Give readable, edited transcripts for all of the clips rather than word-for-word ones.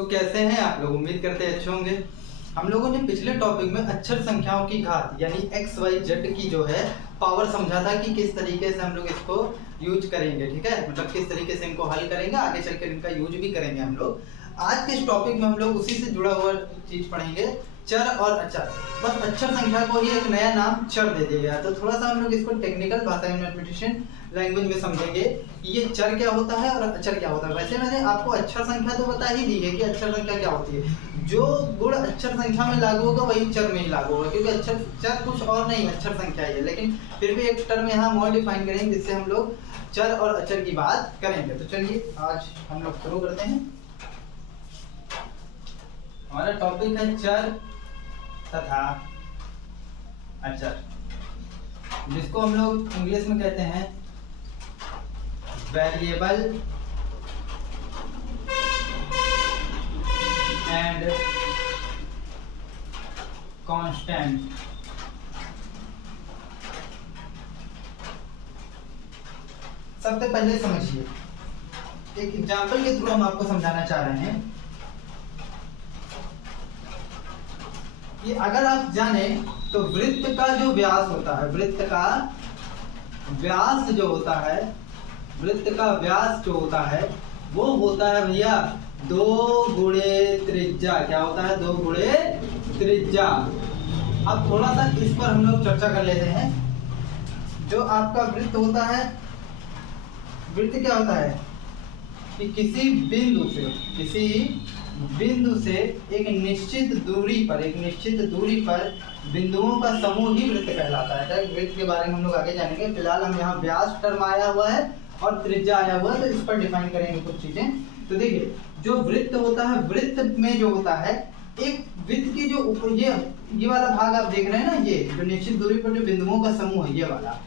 तो कैसे हैं आप लोग? उम्मीद करते हैं अच्छे होंगे। हम लोगों ने पिछले टॉपिक में अक्षर संख्याओं की घात यानी एक्स वाई जेड की जो है पावर समझा था कि किस तरीके से हम लोग इसको यूज करेंगे। ठीक है, मतलब किस तरीके से इनको हल करेंगे, आगे चलकर इनका यूज भी करेंगे हम लोग। आज के इस टॉपिक में हम लोग उसी से जुड़ा हुआ चीज पढ़ेंगे, चर और अचर। बस अक्षर संख्या को ही एक नया नाम चर दे दिया गया। तो थोड़ा सा हम लोग इसको टेक्निकल भाषा में, मैथमेटिशियन लैंग्वेज में समझेंगे कि ये चर क्या होता है और अक्षर क्या होता है। वैसे मैंने आपको अक्षर संख्या तो बता ही दी है कि अक्षर संख्या क्या होती है। जो गुण अक्षर संख्या में लागू होगा वही चर में ही लागू होगा, क्योंकि अक्षर चर कुछ और नहीं, अक्षर संख्या ही है। लेकिन फिर भी एक टर्म यहाँ मोर डिफाइन करेंगे जिससे हम लोग चर और अक्षर की बात करेंगे। तो चलिए आज हम लोग शुरू करते हैं। हमारा टॉपिक है चर तथा अचर, जिसको हम लोग इंग्लिश में कहते हैं वेरिएबल एंड कांस्टेंट। सबसे पहले समझिए, एक एग्जांपल के थ्रू हम आपको समझाना चाह रहे हैं कि अगर आप जाने तो वृत्त का जो व्यास होता है, वृत्त का व्यास जो होता है, वृत्त का व्यास जो होता है वो होता है भैया 2 गुणे त्रिज्या। क्या होता है? 2 गुणे त्रिज्या। अब थोड़ा सा इस पर हम लोग चर्चा कर लेते हैं। जो आपका वृत्त होता है, वृत्त क्या होता है कि किसी बिंदु से एक निश्चित दूरी पर बिंदुओं का समूह ही वृत्त कहलाता है। वृत्त के बारे में हम लोग आगे जानेंगे। फिलहाल हम यहाँ व्यास टर्म आया हुआ है और त्रिज्या आया हुआ है, तो इस पर डिफाइन करेंगे कुछ चीजें। तो देखिए, जो वृत्त होता है, वृत्त में जो होता है एक वृत्त की जो ये वाला भाग आप देख रहे हैं ना, ये जो निश्चित दूरी पर जो बिंदुओं का समूह है, ये वाला,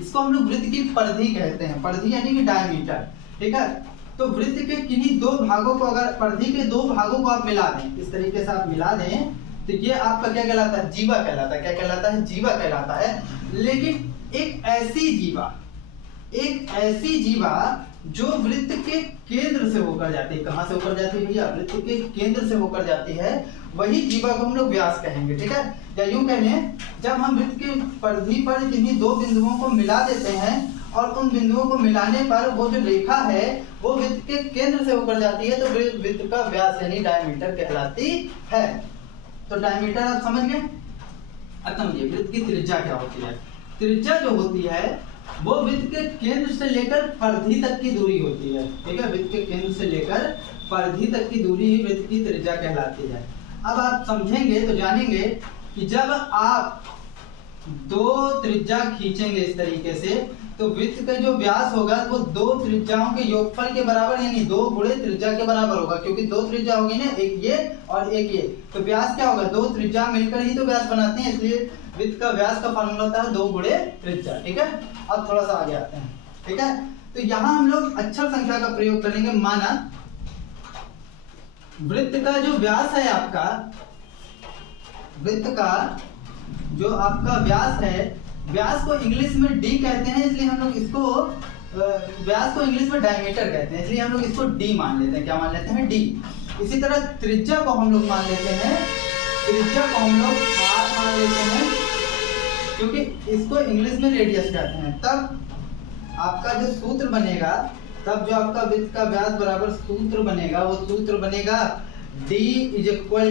इसको हम लोग वृत्त की परिधि कहते हैं। परिधि यानी कि डायमीटर। ठीक है, तो वृत्त के किन्हीं 2 भागों को, अगर परिधि के 2 भागों को आप मिला दें, इस तरीके से आप मिला दें, तो ये आपका क्या कहलाता है? जीवा कहलाता है। क्या कहलाता है? जीवा कहलाता है। लेकिन एक ऐसी जीवा जो वृत्त के केंद्र से होकर जाती है। कहां से होकर जाती है भैया? वृत्त के केंद्र से होकर जाती है, वही जीवा को हम लोग व्यास कहेंगे। ठीक है, या यूं कहें, जब हम वृत्त की परिधि पर किन्हीं 2 बिंदुओं को मिला देते हैं और उन बिंदुओं को मिलाने पर वो जो रेखा है वो वृत्त के केंद्र से होकर जाती है, तो वृत्त का व्यास यानी डायमीटर कहलाती है। तो डायमीटर आप समझ गए। अब समझिए वृत्त की त्रिज्या क्या होती है। त्रिज्या जो होती है वो वृत्त के केंद्र से लेकर परिधि तक की दूरी होती है। ठीक है, वृत्त के केंद्र से लेकर परिधि तक की दूरी ही वृत्त की त्रिज्या कहलाती है। अब आप समझेंगे तो जानेंगे कि जब आप 2 त्रिज्या खींचेंगे इस तरीके से, तो वृत्त का जो व्यास होगा वो 2 त्रिज्याओं के योगफल के बराबर यानी 2 गुणे त्रिज्या के बराबर होगा, क्योंकि 2 त्रिज्या होगी ना, एक ये और एक ये। तो व्यास क्या होगा? 2 त्रिज्या मिलकर ही तो व्यास बनाते हैं, इसलिए वृत्त का व्यास का फॉर्मूला होता है 2 गुणे त्रिज्या। ठीक है, अब थोड़ा सा आगे आते हैं। ठीक है, तो यहाँ हम लोग अक्षर संख्या का प्रयोग करेंगे। माना वृत्त का जो व्यास है आपका, वृत्त का जो आपका व्यास है, व्यास को इंग्लिश में डी कहते हैं, इसलिए हम लोग इसको व्यास को इंग्लिश में डायमीटर कहते हैं, इसलिए हम लोग इसको डी मान लेते हैं। क्या मान लेते हैं? डी। इसी तरह त्रिज्या को हम लोग मान लेते हैं, त्रिज्या को हम लोग आर मान लेते हैं, क्योंकि इसको इंग्लिश में रेडियस कहते हैं। तब आपका जो सूत्र बनेगा, तब जो आपका वृत्त का व्यास बराबर सूत्र बनेगा, वो सूत्र बनेगा d is equal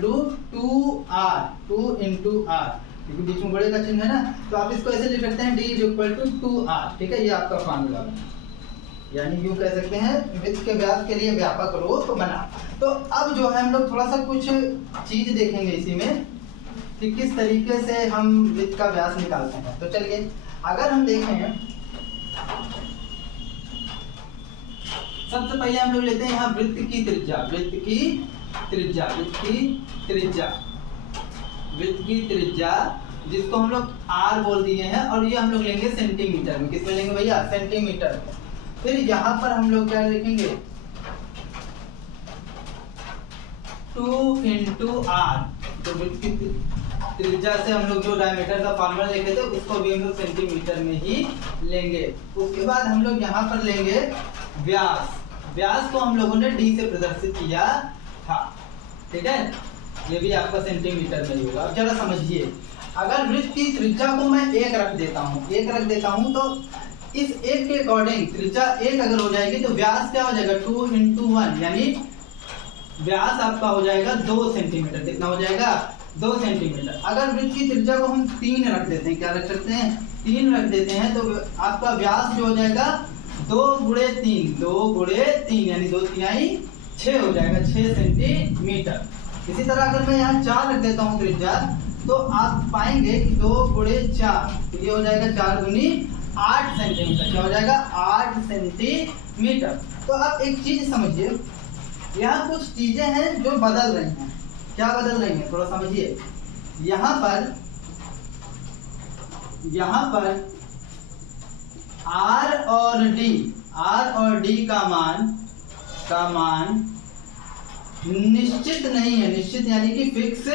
to 2r, 2 into r, क्योंकि बीच में बड़े का चिन्ह है ना, तो आप इसको ऐसे लिख सकते हैं d is equal to 2r। ठीक है, ये आपका फॉर्मूला है, यानी यूं कह सकते हैं वृत्त के व्यास के लिए व्यापक रूप बना। तो अब जो है हम लोग थोड़ा सा कुछ चीज देखेंगे इसी में कि किस तरीके से हम वृत्त का व्यास निकालते हैं। तो चलिए, अगर हम देखें, सबसे पहले हम लोग लेते हैं यहाँ वृत्त की त्रिज्या, जिसको हम लोग r बोल दिए हैं, और ये हम लोग लेंगे सेंटीमीटर में। किसमें लेंगे भैया? सेंटीमीटर में। फिर यहाँ पर हम लोग क्या लिखेंगे? 2 into r। तो वृत्त की त्रिज्या से हम लोग जो डायमीटर का फॉर्मूला लिखे थे उसको भी हम लोग सेंटीमीटर में ही लेंगे। उसके बाद हम लोग यहाँ पर लेंगे व्यास। व्यास को हम लोगों ने डी से प्रदर्शित किया था, ठीक है। ये भी आपका सेंटीमीटर में ही होगा। अब जरा समझिए, अगर वृत्त की त्रिज्या को मैं 1 रख देता हूँ तो इस 1 के अकॉर्डिंग त्रिज्या 1 अगर हो जाएगी तो व्यास क्या हो जाएगा 2 × 1, यानी व्यास आपका हो जाएगा 2 सेंटीमीटर। कितना हो जाएगा 2 सेंटीमीटर। अगर वृत्त की त्रिज्या को हम 3 रख देते हैं, क्या रख सकते हैं 3 रख देते हैं, तो आपका व्यास जो हो जाएगा 2 × 3 यानी 2 3 6 हो जाएगा, 6 सेंटीमीटर। इसी तरह अगर मैं यहाँ 4 रख देता हूँ त्रिज्या, तो आप पाएंगे कि 2 × 4 तो ये हो जाएगा 4 × 8 सेंटीमीटर। क्या हो जाएगा 8 सेंटीमीटर। तो आप एक चीज समझिए, यहाँ कुछ चीजें हैं जो बदल रही हैं। क्या बदल रही हैं, थोड़ा समझिए। यहाँ पर R और D का मान निश्चित नहीं है। निश्चित यानी कि फिक्स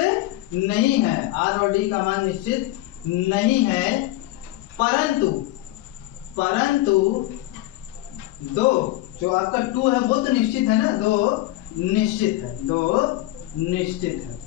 नहीं है। R और D का मान निश्चित नहीं है, परंतु 2 जो आपका 2 है वो तो निश्चित है ना, 2 निश्चित है,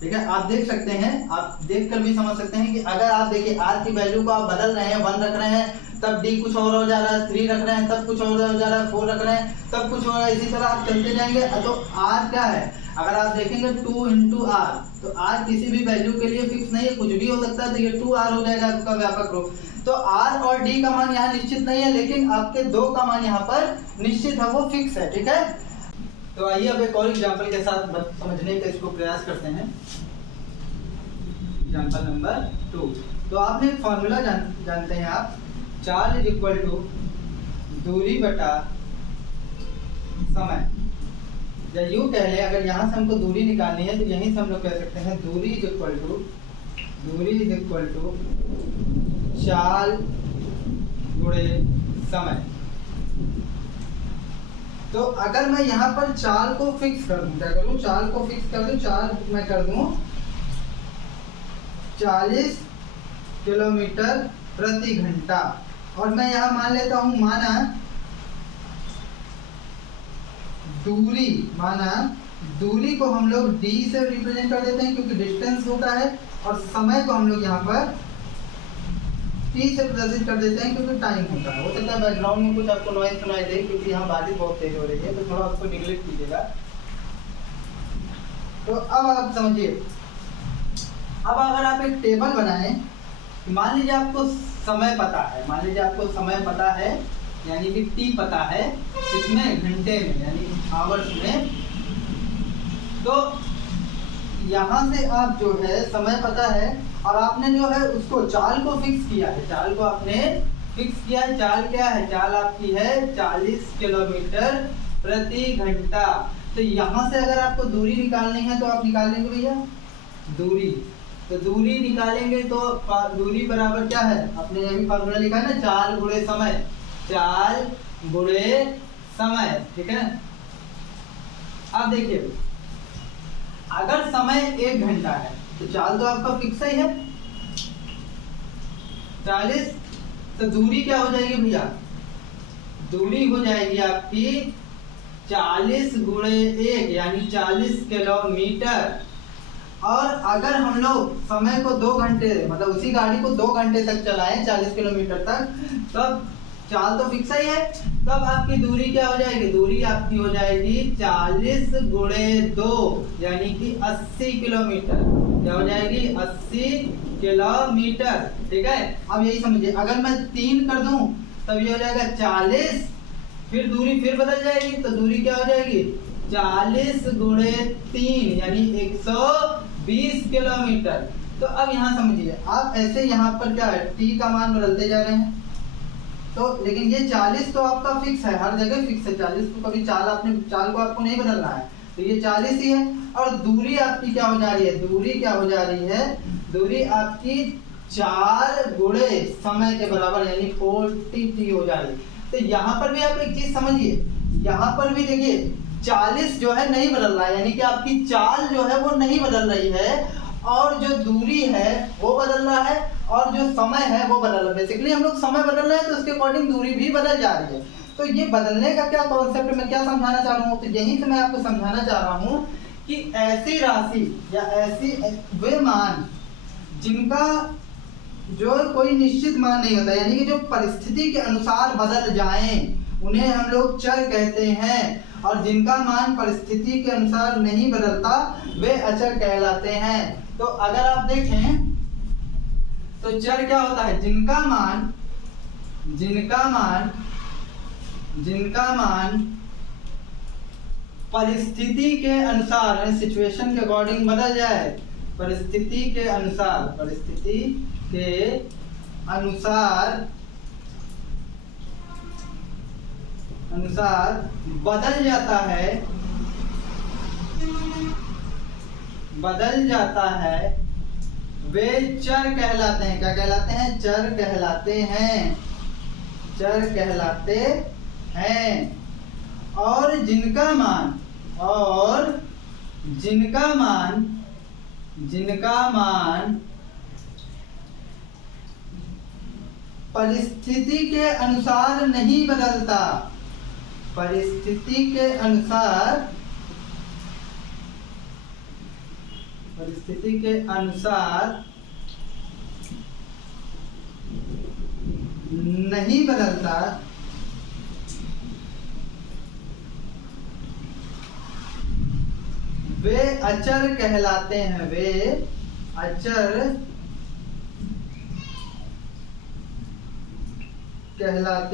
ठीक है। आप देख सकते हैं, आप देखकर भी समझ सकते हैं कि अगर आप देखिए R की वैल्यू को आप बदल रहे हैं, 1 रख रहे हैं तब D कुछ और हो जा रहा है, 3 रख रहे हैं तब कुछ और हो जा रहा है, 4 रख रहे हैं तब कुछ हो रहा है, इसी तरह आप चलते जाएंगे। तो R क्या है, अगर आप देखेंगे 2 × R, तो R किसी भी वैल्यू के लिए फिक्स नहीं है, कुछ भी हो सकता है। तो ये 2R हो जाएगा आपका व्यापक रूप। तो R और D का मान यहाँ निश्चित नहीं है, लेकिन आपके 2 का मान यहाँ पर निश्चित है, वो फिक्स है, ठीक है। तो आइए अब एक और एग्जाम्पल के साथ समझने का इसको प्रयास करते हैं। Example number 2। तो आपने एक फॉर्मूला जानते हैं आप, चार्ज इक्वल टू दूरी बटा समय। या यूँ कह लें, अगर यहाँ से हमको दूरी निकालनी है तो यहीं से हम लोग कह सकते हैं दूरी इज इक्वल टू चाल गुणे समय। तो अगर मैं यहाँ पर चाल को फिक्स कर दूं, क्या करूँ, चाल को फिक्स कर दूं, चाल मैं कर दूं 40 किलोमीटर प्रति घंटा, और मैं यहाँ मान लेता हूँ माना दूरी को हम लोग d से रिप्रेजेंट कर देते हैं क्योंकि डिस्टेंस होता है, और समय को हम लोग यहाँ पर t से प्रदर्शित कर देते हैं क्योंकि टाइम होता है। हो सकता है बैकग्राउंड में कुछ आपको नॉइज सुनाई दे क्योंकि यहाँ बारिश बहुत तेज हो रही है, तो थोड़ा उसको निगलेक्ट कीजिएगा। तो अब आप समझिए, अब अगर आप एक टेबल बनाएं, मान लीजिए आपको समय पता है, यानी कि t पता है, इसमें घंटे में यानी आवर्स में। तो यहाँ से आप जो है समय पता है और आपने जो है उसको चाल को फिक्स किया है, चाल को आपने फिक्स किया है। चाल क्या है, चाल आपकी है 40 किलोमीटर प्रति घंटा। तो यहाँ से अगर आपको दूरी निकालनी है तो आप निकाल लेंगे भैया दूरी। तो दूरी निकालेंगे तो दूरी बराबर क्या है, आपने यही फार्मूला लिखा है ना, चाल गुणे समय, ठीक है। अब देखिए, अगर समय 1 घंटा है तो चाल तो आपका फिक्स ही है 40। तो दूरी क्या हो जाएगी भैया, दूरी हो जाएगी आपकी 40 × 1 यानी 40 किलोमीटर। और अगर हम लोग समय को 2 घंटे, मतलब उसी गाड़ी को 2 घंटे तक चलाएं 40 किलोमीटर तक, तब चाल तो फिक्स ही है, तब आपकी दूरी क्या हो जाएगी, दूरी आपकी हो जाएगी 40 × 2 यानी कि 80 किलोमीटर। क्या हो जाएगी 80 किलोमीटर, ठीक है। अब यही समझिए, अगर मैं 3 कर दूं तब ये हो जाएगा 40, फिर दूरी फिर बदल जाएगी, तो दूरी क्या हो जाएगी 40 × 3 यानी 120 किलोमीटर। तो अब यहाँ समझिए, आप ऐसे यहाँ पर क्या है t का मान बदलते जा रहे हैं, तो लेकिन ये 40 तो आपका फिक्स है, हर जगह फिक्स है 40 को, कभी चाल को आपको नहीं बदलना है, तो ये 40 ही है। और दूरी आपकी क्या हो जा रही है, दूरी आपकी चाल गुणे समय के बराबर यानी 40t हो जा रही है। तो यहाँ पर भी आप एक चीज समझिए, यहाँ पर भी देखिए 40 जो है नहीं बदल रहा है, यानी कि आपकी चाल जो है वो नहीं बदल रही है, और जो दूरी है वो बदल रहा है, और जो समय है वो बदल रहा है। बेसिकली हम लोग समय बदल रहे हैं तो उसके अकॉर्डिंग दूरी भी बदल जा रही है। तो ये बदलने का क्या कॉन्सेप्ट मैं क्या समझाना चाह रहा हूँ, तो यही से मैं आपको समझाना चाह रहा हूँ कि ऐसी राशि या ऐसी वे मान जिनका जो कोई निश्चित मान नहीं होता, यानी कि जो परिस्थिति के अनुसार बदल जाएं, उन्हें हम लोग चर कहते हैं। और जिनका मान परिस्थिति के अनुसार नहीं बदलता वे अचर कहलाते हैं। तो अगर आप देखें तो चर क्या होता है, जिनका मान परिस्थिति के अनुसार, सिचुएशन के अकॉर्डिंग बदल जाए, परिस्थिति के अनुसार बदल जाता है, वे चर कहलाते हैं। क्या कहलाते हैं, चर कहलाते हैं। और जिनका मान परिस्थिति के अनुसार नहीं बदलता, परिस्थिति के अनुसार नहीं बदलता, वे अचर कहलाते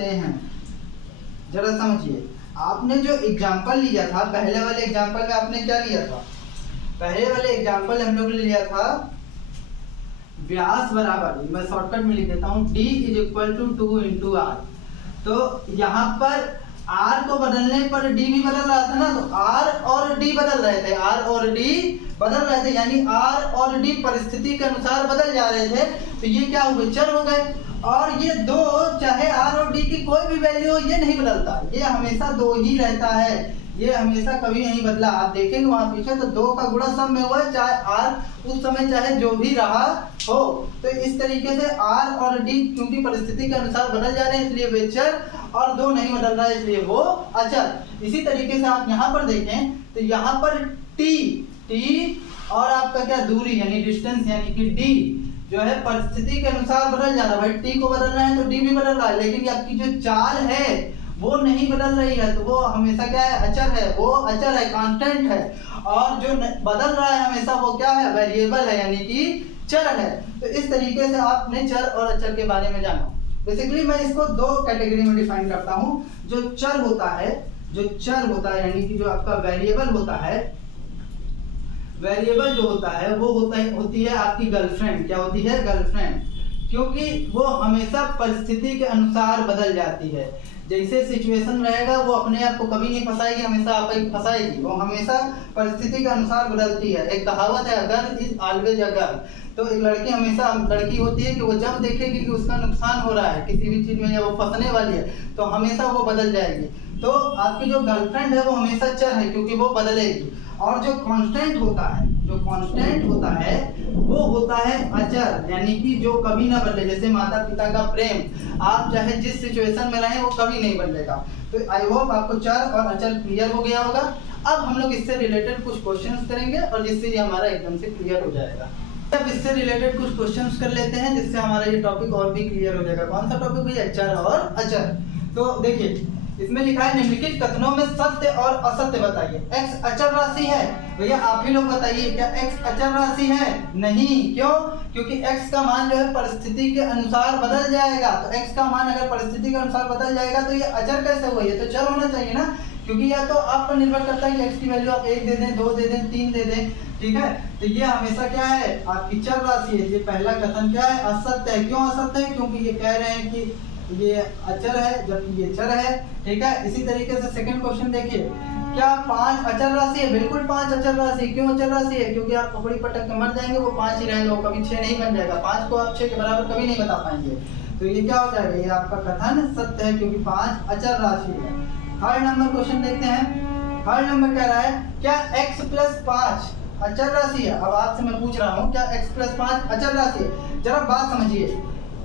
हैं। जरा समझिए, आपने जो एग्जाम्पल लिया था पहले वाले एग्जाम्पल में, आपने क्या लिया था, पहले वाले एग्जाम्पल हम लोग ने लिया था व्यास बराबर, मैं शॉर्टकट में लिख देता हूँ, d = 2 × r। तो यहाँ पर r को बदलने पर d भी बदल रहा था ना, तो r और d बदल रहे थे, यानी r और d परिस्थिति के अनुसार बदल जा रहे थे। तो ये क्या हुए, चर हो गए। और ये दो, चाहे r और d की कोई भी वैल्यू हो, ये नहीं बदलता, ये हमेशा 2 ही रहता है, ये हमेशा कभी नहीं बदला। आप देखेंगे वहां पीछे तो 2 का गुणा सब में हुआ है, चाहे r उस समय चाहे जो भी रहा हो। तो इस तरीके से r और d क्योंकि परिस्थिति के अनुसार बदल जा रहे हैं इसलिए वे चर, और 2 नहीं बदल रहा है इसलिए वो अचर। इसी तरीके से आप यहाँ पर देखें तो यहाँ पर t और आपका क्या दूरी यानी डिस्टेंस यानी कि d जो है परिस्थिति के अनुसार बदल जा रहा है। भाई t को बदल रहे हैं तो d भी बदल रहा है, लेकिन आपकी जो चाल है वो नहीं बदल रही है, तो वो हमेशा क्या है, अचर है, वो अचर है, कांस्टेंट है। और जो बदल रहा है हमेशा वो क्या है, वेरिएबल है, यानी कि चर है। तो इस तरीके से आपने चर और अचर के बारे में जाना। बेसिकली मैं इसको 2 कैटेगरी में डिफाइन करता हूँ। जो चर होता है यानी कि जो आपका वेरिएबल होता है, वेरिएबल जो होता है वो होती है आपकी गर्लफ्रेंड। क्या होती है, गर्लफ्रेंड, क्योंकि वो हमेशा परिस्थिति के अनुसार बदल जाती है। जैसे सिचुएशन रहेगा वो अपने आप को कभी नहीं फंसाएगी, हमेशा आप ही फंसाएगी। वो हमेशा परिस्थिति के अनुसार बदलती है। एक कहावत है, girl is always a girl. तो एक लड़की हमेशा लड़की होती है कि वो जब देखेगी कि उसका नुकसान हो रहा है किसी भी चीज में या वो फंसने वाली है तो हमेशा वो बदल जाएगी। तो आपकी जो गर्लफ्रेंड है वो हमेशा चर है क्योंकि वो बदलेगी। और जो कांस्टेंट होता है वो होता है अचर, यानी कि जो कभी ना बदले। जैसे माता पिता का प्रेम, आप चाहे जिस सिचुएशन में रहें वो कभी नहीं बदलेगा। तो आई होप आपको चर और अचर क्लियर हो गया होगा। अब हम लोग इससे रिलेटेड कुछ क्वेश्चंस करेंगे और जिससे ये हमारा एकदम से क्लियर हो जाएगा। अब इससे रिलेटेड कुछ क्वेश्चंस कर लेते हैं जिससे हमारा ये टॉपिक और भी क्लियर हो जाएगा। कौन सा टॉपिक भैया, चर और अचर। तो देखिए इसमें लिखा है निम्नलिखित कथनों में सत्य और असत्य बताइए। x अचर राशि है, भैया आप ही लोग बताइए क्या x अचर राशि है? नहीं। क्यों? क्योंकि x का मान जो है परिस्थिति के अनुसार बदल जाएगा। तो x का मान अगर परिस्थिति के अनुसार बदल जाएगा तो ये अचर कैसे हुआ? ये तो चर होना चाहिए ना, क्योंकि या तो आप पर निर्भर करता है कि x की वैल्यू आप 1 दे दें, 2 दे दें, 3 दे दें, ठीक है। तो ये हमेशा क्या है, आपकी चर राशि है। ये पहला कथन क्या है, असत्य है। क्यों असत्य है? क्योंकि ये कह रहे हैं कि ये अचर है जबकि ये चर है, ठीक है। इसी तरीके से सेकंड क्वेश्चन देखिए, क्या 5 अचर राशि है? बिल्कुल 5 अचर राशि है। क्यों अचर राशि है? क्योंकि आप पकड़ी पटक के मर जाएंगे, वो 5 ही रहेगा, वो कभी 6 नहीं बन जाएगा। 5 को आप 6 के बराबर कभी नहीं बता पाएंगे। तो ये क्या हो जाएगा, ये आपका कथन सत्य है क्योंकि 5 अचर राशि है। थर्ड नंबर क्वेश्चन देखते हैं। थर्ड नंबर कह रहा है क्या x + 5 अचर राशि है? अब आपसे मैं पूछ रहा हूँ क्या x + 5 अचर राशि है? जरा बात समझिए,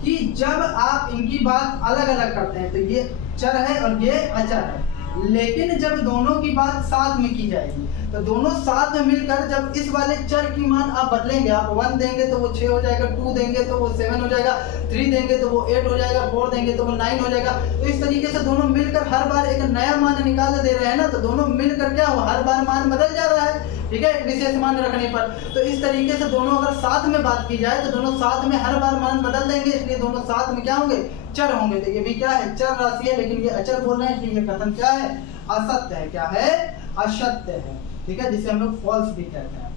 कि जब आप इनकी बात अलग अलग करते हैं तो ये चर है और ये अचर है, लेकिन जब दोनों की बात साथ में की जाएगी तो दोनों साथ में मिलकर जब इस वाले चर की मान आप बदलेंगे, आप 1 देंगे तो वो 6 हो जाएगा, 2 देंगे तो वो 7 हो जाएगा, 3 देंगे तो वो 8 हो जाएगा, 4 देंगे तो वो 9 हो जाएगा। तो इस तरीके से दोनों मिलकर हर बार एक नया मान निकाल दे रहे हैं ना, तो दोनों मिलकर क्या हुआ, हर बार मान बदल जा रहा है, ठीक है, एक विशेष मान रखने पर। तो इस तरीके से दोनों अगर साथ में बात की जाए तो दोनों साथ में हर बार मान बदल देंगे, इसलिए दोनों साथ में क्या होंगे, चर होंगे। तो ये भी क्या है, चर राशि है, लेकिन ये अचर बोल रहे हैं, इसलिए ये कथन क्या है, असत्य है। क्या है, असत्य है, ठीक है, जिसे हम लोग फॉल्स भी कहते हैं।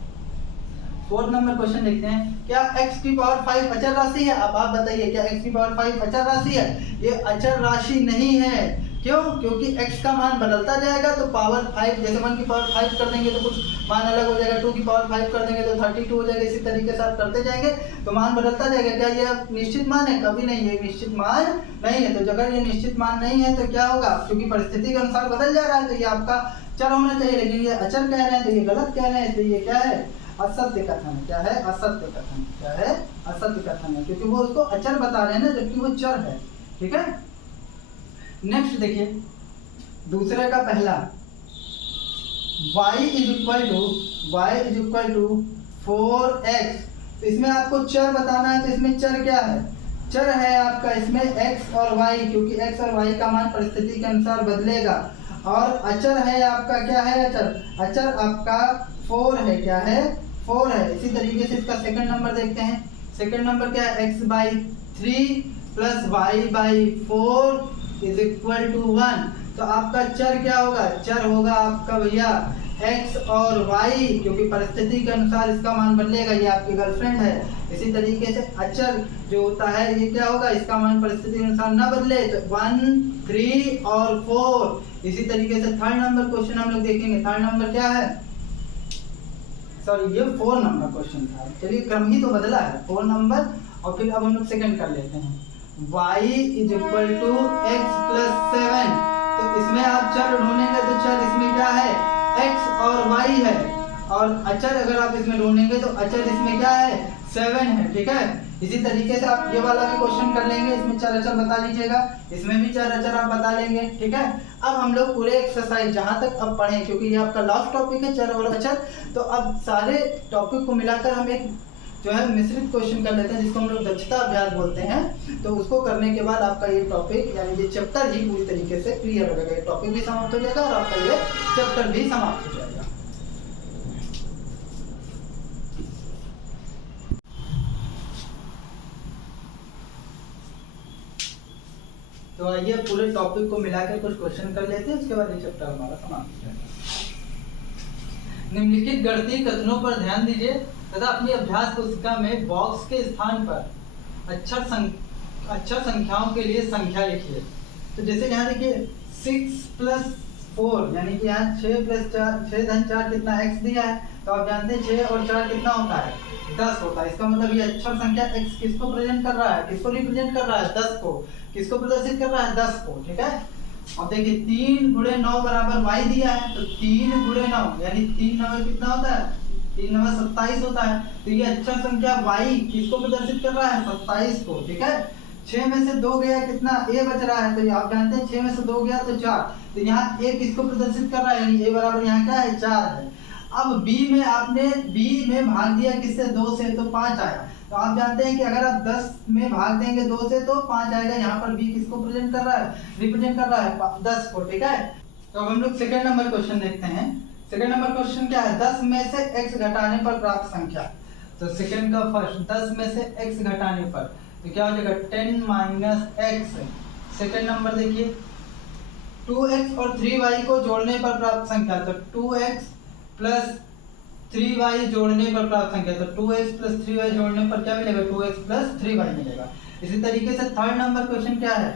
4 नंबर क्वेश्चन देखते हैं, क्या x की पावर 5 अचर राशि है? अब आप बताइए, क्या x की पावर 5 अचर राशि है? ये अचर राशि नहीं है। क्यों? क्योंकि x का मान बदलता जाएगा तो पावर 5, जैसे 1 की पावर 5 कर देंगे तो कुछ मान अलग हो जाएगा, 2 की पावर 5 कर देंगे तो 32 हो जाएगा, इसी तरीके से आप करते जाएंगे तो मान बदलता जाएगा। क्या ये निश्चित मान है? कभी नहीं, ये निश्चित मान नहीं है। तो अगर ये निश्चित मान नहीं है तो क्या होगा, क्योंकि परिस्थिति के अनुसार बदल जा रहा है, तो ये आपका चर होना चाहिए, लेकिन ये अचर कह रहे हैं तो ये गलत कह रहे हैं, इसलिए ये क्या है, असत्य कथन है। क्या है, असत्य कथन। क्या है, असत्य कथन है, क्योंकि वो उसको अचर बता रहे हैं ना, जबकि वो चर है, ठीक है। नेक्स्ट देखिए, दूसरे का पहला, y is equal to 4x, तो इसमें आपको चर बताना है, तो इसमें चर क्या है, चर है आपका इसमें x और y, क्योंकि x और y का मान परिस्थिति के अनुसार बदलेगा। और अचर है आपका, क्या है अचर, अचर आपका 4 है। क्या है, 4 है। इसी तरीके से इसका सेकंड नंबर देखते हैं। सेकंड नंबर क्या है, x/3 plus y/4 is equal to 1। तो आपका चर क्या होगा, चर होगा आपका भैया x और y, क्योंकि परिस्थिति के अनुसार इसका मान बदलेगा, ये आपकी गर्लफ्रेंड है। इसी तरीके से अचर जो होता है ये क्या होगा, इसका मान परिस्थिति के अनुसार ना बदले, तो 1, 3 और 4। इसी तरीके से थर्ड नंबर क्वेश्चन हम लोग देखेंगे। थर्ड नंबर क्या है, सॉरी ये 4 नंबर क्वेश्चन था, चलिए क्रम ही तो बदला है, 4 नंबर। और फिर अब हम लोग सेकंड कर लेते हैं, y is equal to x plus 7। तो इसमें आप चर ढूंढेंगे तो चर इसमें क्या है, x और y है, और अचर अगर आप इसमें ढूंढेंगे तो अचर इसमें क्या है, 7 है, ठीक है। इसी तरीके से आप ये वाला भी क्वेश्चन कर लेंगे, इसमें चर अचर बता लीजिएगा, इसमें भी चर अचर आप बता लेंगे, ठीक है। अब हम लोग पूरे एक्सरसाइज जहाँ तक अब पढ़ें, क्योंकि ये आपका लास्ट टॉपिक है चर और अचर, तो अब सारे टॉपिक को मिलाकर हम एक जो है मिश्रित क्वेश्चन कर लेते हैं, जिसको हम लोग दक्षता अभ्यास बोलते हैं। तो उसको करने के बाद आपका ये टॉपिक यानी ये चैप्टर ही पूरी तरीके से क्लियर हो जाएगा, ये टॉपिक भी समाप्त हो जाएगा और आपका ये चैप्टर भी समाप्त हो जाएगा। तो आइए पूरे टॉपिक को मिलाकर कुछ क्वेश्चन कर लेते हैं, उसके बाद ये चैप्टर हमारा समाप्त हो जाएगा। निम्नलिखित गणितीय कथनों पर ध्यान दीजिए तथा अपनी अभ्यास पुस्तिका में बॉक्स के स्थान पर अक्षर संख्याओं के लिए संख्या लिखिए। तो जैसे यहाँ देखिए 6 प्लस 4 यानी कि यहाँ 6 प्लस 4 6 धन 4 कितना x दिया है, तो आप जानते हैं 6 और 4 कितना होता है, 10 होता है। इसका मतलब ये अक्षर संख्या x किसको प्रेजेंट कर रहा है, किसको रिप्रेजेंट कर रहा है, 10 को। किसको प्रदर्शित कर रहा है, 10 को, ठीक है। अब देखिए 3 × 9 बराबर y दिया है, तो 3 × 9 यानी 3 9 कितना होता है, 3 9 27 होता है। तो ये अक्षर संख्या y किसको प्रदर्शित कर रहा है, 27 को, ठीक है। 6 में से 2 गया कितना, a बच रहा है, तो आप जानते हैं 6 में से 2 गया तो 4, तो यहाँ a किसको प्रदर्शित कर रहा है, यानी a बराबर यहाँ क्या है, 4 है। अब b में आपने b में भाग दिया किससे, 2 से, तो 5 आया। तो आप जानते हैं कि अगर आप 10 में भाग देंगे 2 से तो 5 आएगा। यहाँ पर b किसको प्रेजेंट कर रहा है, रिप्रेजेंट कर रहा है 10 को, ठीक है। तो अब हम लोग सेकंड नंबर क्वेश्चन देखते हैं। सेकंड नंबर क्वेश्चन क्या है, 10 में से x घटाने पर प्राप्त संख्या। तो सेकंड का फर्स्ट 10 में से x घटाने पर तो क्या हो जाएगा, 10 - x। सेकंड नंबर देखिए 2x और 3y को जोड़ने पर प्राप्त संख्या। तो 2x प्लस 3y जोड़ने पर प्राप्त संख्या। तो 2x प्लस 3y जोड़ने पर क्या मिलेगा, 2x प्लस 3y मिलेगा। इसी तरीके से थर्ड नंबर क्वेश्चन क्या है,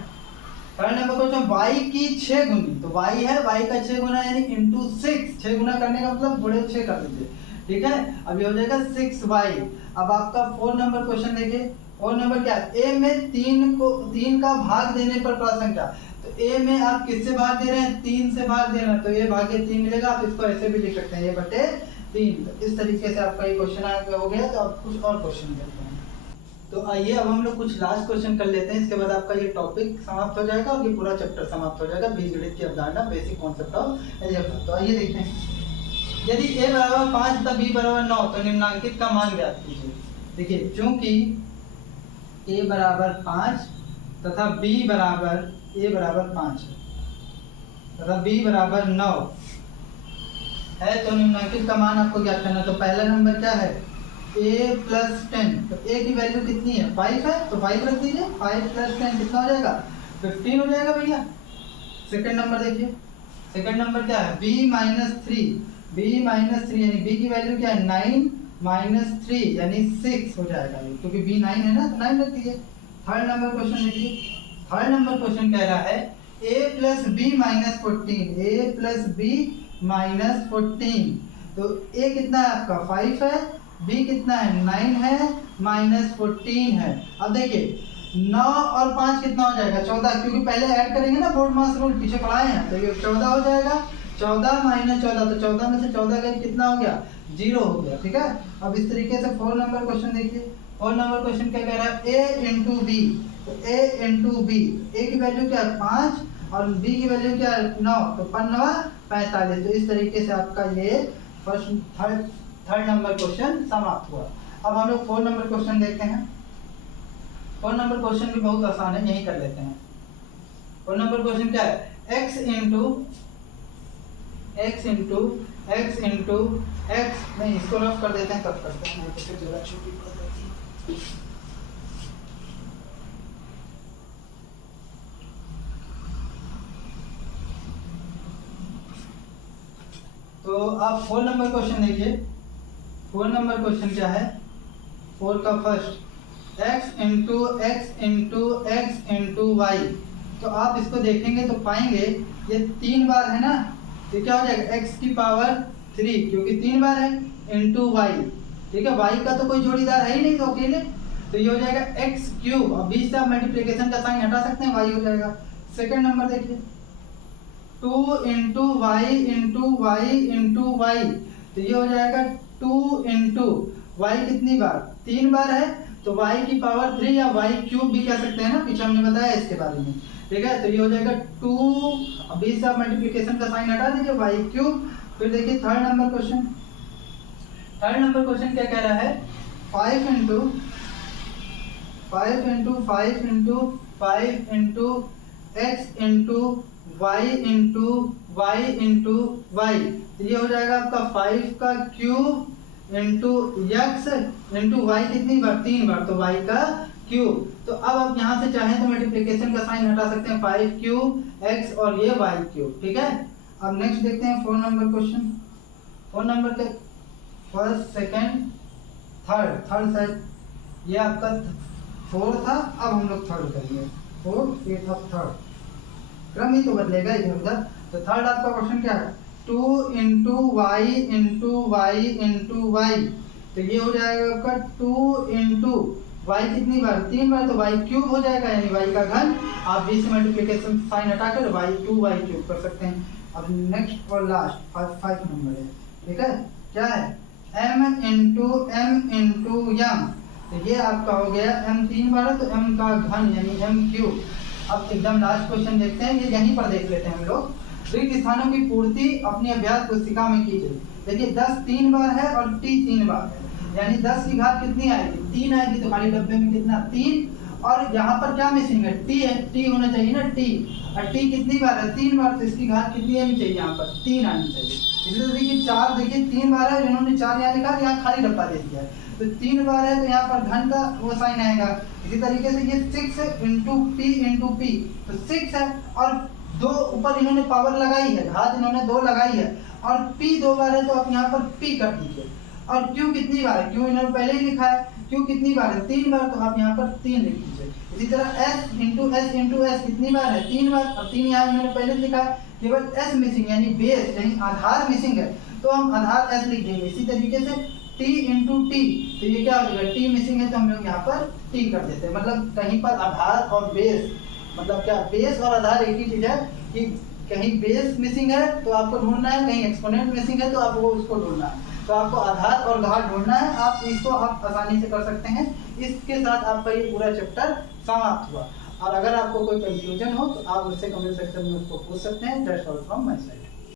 थर्ड नंबर क्वेश्चन y की 6 गुनी। तो y है, y का 6 गुना यानी इंटू 6, 6 गुना करने का मतलब गुणे 6 कर दीजिए, ठीक है। अब ये हो जाएगा 6y। अब आपका 4 नंबर क्वेश्चन देखिए। 4 नंबर क्या है, a में 3 का भाग देने पर प्राप्त संख्या। तो a में आप किससे भाग दे रहे हैं, 3 से भाग दे रहे हैं, तो a भागे 3 मिलेगा। आप इसको ऐसे भी लिख सकते हैं, a बटे 3। तो इस तरीके से आपका ये क्वेश्चन हो गया। तो आप कुछ और क्वेश्चन देखते हैं। तो आइए अब हम लोग कुछ लास्ट क्वेश्चन कर लेते हैं, इसके बाद आपका ये टॉपिक समाप्त हो जाएगा और ये पूरा चैप्टर समाप्त हो जाएगा, बीजगणित की अवधारणा, बेसिक कॉन्सेप्ट ऑफ अलजेब्रा। तो आइए देखते हैं, यदि a बराबर 5 तथा b बराबर 9 तो निम्नांकित का मान ज्ञात कीजिए। देखिए, चूंकि a बराबर 5 तथा b बराबर 5 तथा b बराबर 9 है, तो निम्नांकित का मान आपको ज्ञात करना। तो पहला नंबर क्या है, a प्लस 10, तो a की वैल्यू कितनी है, 5 है, तो 5 रख दीजिए। 5 प्लस 10 कितना हो जाएगा, 15 हो जाएगा भैया। सेकंड नंबर देखिए, सेकंड नंबर क्या है, b माइनस 3 यानी b की वैल्यू क्या है, 9 माइनस 3 यानी 6 हो जाएगा, क्योंकि b 9 है ना, तो 9 रख दीजिए। थर्ड नंबर क्वेश्चन देखिए, थर्ड नंबर क्वेश्चन कह रहा है a प्लस b माइनस 14, तो a कितना है आपका 5 है, b कितना है 9 है, माइनस 14 है। अब देखिए 9 और 5 कितना हो जाएगा, 14, क्योंकि पहले ऐड करेंगे ना, बोर्ड मास रूल पीछे पढ़ाए हैं, तो ये 14 हो जाएगा। 14 माइनस 14, तो 14 में से 14 गए कितना हो गया, 0 हो गया, ठीक है। अब इस तरीके से 4 नंबर क्वेश्चन देखिए, 4 नंबर क्वेश्चन क्या कह रहा है, a इंटू बी, तो a इंटू बी, a की वैल्यू क्या है 5 और b की वैल्यू क्या है 9, तो 5 45। तो इस तरीके से आपका ये थर्ड नंबर क्वेश्चन समाप्त हुआ। अब हम लोग 4 नंबर क्वेश्चन देखते हैं। 4 नंबर क्वेश्चन भी बहुत आसान है, यही कर लेते हैं। 4 नंबर क्वेश्चन क्या है, x इंटू x, नहीं इसको रफ कर देते हैं, कब करते हैं, नहीं तो फिर जगह छोटी पड़ जाती है। तो आप 4 नंबर क्वेश्चन देखिए, 4 नंबर क्वेश्चन क्या है, 4 का फर्स्ट x इंटू y, तो आप इसको देखेंगे तो पाएंगे ये 3 बार है ना, तो क्या हो जाएगा x की पावर 3, क्योंकि 3 बार है, इंटू y, ठीक है। y का तो कोई जोड़ीदार है ही नहीं, तो अकेले, तो ये हो जाएगा x क्यूब। अब बीच से आप मल्टीप्लिकेशन का साइन हटा सकते हैं, y हो जाएगा। सेकंड नंबर देखिए, 2 इंटू y, तो ये हो जाएगा 2 इंटू y, कितनी बार, 3 बार है, तो y की पावर 3 या y क्यूब भी कह सकते हैं ना, पीछे हमने बताया इसके बारे में, ठीक है। तो ये हो जाएगा 2, अब बीच से आप मल्टीप्लिकेशन का साइन हटा दीजिए, y क्यूब। फिर देखिए third number question, third number question क्या कह रहा है, 5 इंटू x इंटू y, तो ये हो जाएगा आपका 5 का cube into x into y, कितनी बार, 3 बार, तो y का क्यूब। तो अब आप यहाँ से चाहें तो मल्टीप्लिकेशन का साइन हटा सकते हैं, 5 क्यूब x और ये y क्यूब, ठीक है। अब नेक्स्ट देखते हैं 4 नंबर क्वेश्चन। 4 नंबर के फर्स्ट सेकंड थर्ड साइड, ये आपका 4 था, अब हम लोग थर्ड करेंगे, 4 फिर अब थर्ड, क्रम ही तो बदलेगा इधर उधर। तो थर्ड आपका क्वेश्चन क्या है, 2 इंटू y, तो ये हो जाएगा आपका 2 इंटू y, कितनी बार, 3 बार, तो y क्यूब हो जाएगा, यानी y का घन। आप बीच से मल्टीप्लिकेशन साइन हटाकर y क्यूब कर सकते हैं। अब नेक्स्ट और लास्ट 5 नंबर है, ठीक है, क्या है, m इंटू m, तो ये आपका हो गया m 3 बार है, तो m का घन यानी m क्यूब। अब एकदम लास्ट क्वेश्चन देखते हैं, ये यहीं पर देख लेते हैं हम लोग। रिक्त स्थानों की पूर्ति अपनी अभ्यास पुस्तिका में कीजिए। देखिए 10 3 बार है और t 3 बार है, यानी 10 की घात कितनी आएगी, 3 आएगी, तो खाली डब्बे में कितना 3, और यहाँ पर क्या मिसिंग है, t है, t होना चाहिए ना, t, और t कितनी बार है, 3 बार, तो इसकी घात कितनी आनी चाहिए, यहाँ पर 3 आनी चाहिए। इसलिए देखिए 4, देखिए 3 बार है, जिन्होंने 4 यहाँ लिखा, यहाँ खाली डब्बा दे दिया है, तो 3 बार है, तो यहाँ पर घन का वो साइन आएगा। इसी तरीके से ये 6 इंटू p, तो 6 है, और 2 ऊपर इन्होंने पावर लगाई है, घात इन्होंने 2 लगाई है, और p 2 बार है, तो आप यहाँ पर p कर दीजिए। और q कितनी बार है, q इन्होंने पहले ही लिखा है, q कितनी बार है, 3 बार, तो आप यहाँ पर 3 लिख दीजिए। इसी तरह s इंटू s कितनी बार है, 3 बार, और 3 यहाँ इन्होंने पहले लिखा है, केवल s मिसिंग यानी बेस यानी आधार मिसिंग है, तो हम आधार s लिख देंगे। इसी तरीके से t इंटू टी, तो ये क्या हो जाएगा, t मिसिंग है, तो हम लोग यहाँ पर t कर देते हैं। मतलब कहीं पर आधार और बेस, मतलब क्या, बेस और आधार एक ही चीज है, कि कहीं बेस मिसिंग है तो आपको ढूंढना है, कहीं एक्सपोनेंट मिसिंग है तो आपको उसको ढूंढना है। तो आपको आधार और घात ढूंढना है, आप इसको आप आसानी से कर सकते हैं। इसके साथ आपका ये पूरा चैप्टर समाप्त हुआ। और अगर आपको कोई कंफ्यूजन हो तो आप मुझसे कमेंट सेक्शन में उसको पूछ सकते हैं। That's all from my side.